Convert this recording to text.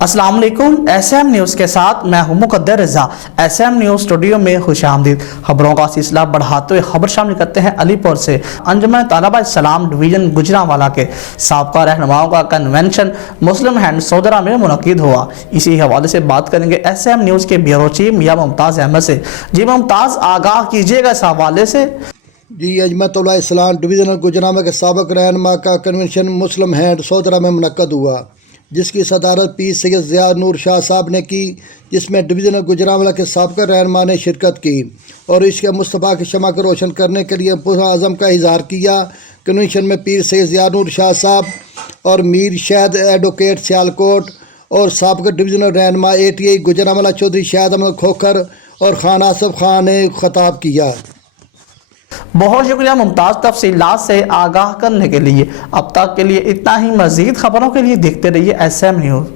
अस्सलाम वालेकुम। SM news के साथ मैं हूं मुकद्दर रज़ा। SM न्यूज़ स्टूडियो में खुशामदीद। खबरों का सिलसिला बढ़ाते हुए खबर शामिल करते हैं अलीपुर से। अंजुमन तलबा इस्लाम डिवीज़न गुजरांवाला के साबका रहनुमाओं का कन्वेंशन मुस्लिम हैंड सोदरा में मुनक़िद हुआ। इसी हवाले से बात करेंगे SM न्यूज़ के ब्यूरो चीफ मियां मुमताज़ अहमद से। जी मुमताज़, आगाह कीजिएगा इस हवाले से। जी, अजमतुल्लाह इस्लाम डिवीज़नल गुजरामा के साबिक़ रहनुमा का कन्वेंशन मुस्लिम हैंड सोदरा में मुनक़्क़द हुआ, जिसकी सदारत पीर सैयद ज़िया नूर शाह साहब ने की, जिसमें डिवीज़नल गुजरांवाला के साबिक़ रहनुमा ने शिरकत की और इसके मुस्तफ़ा की शमा को रोशन करने के लिए पुरअज़म का इजहार किया। कन्वेंशन में पीर सैयद ज़िया नूर शाह साहब और मीर शहद एडवोकेट सियालकोट और साबिक़ डिवीज़नल रहनुमा ATI गुजरांवाला चौधरी शाहिद अहमद खोखर और खान आसिफ खान ने खिताब किया। बहुत शुक्रिया मुमताज़ तफसीलात से आगाह करने के लिए। अब तक के लिए इतना ही। मज़ीद खबरों के लिए देखते रहिए SM न्यूज़।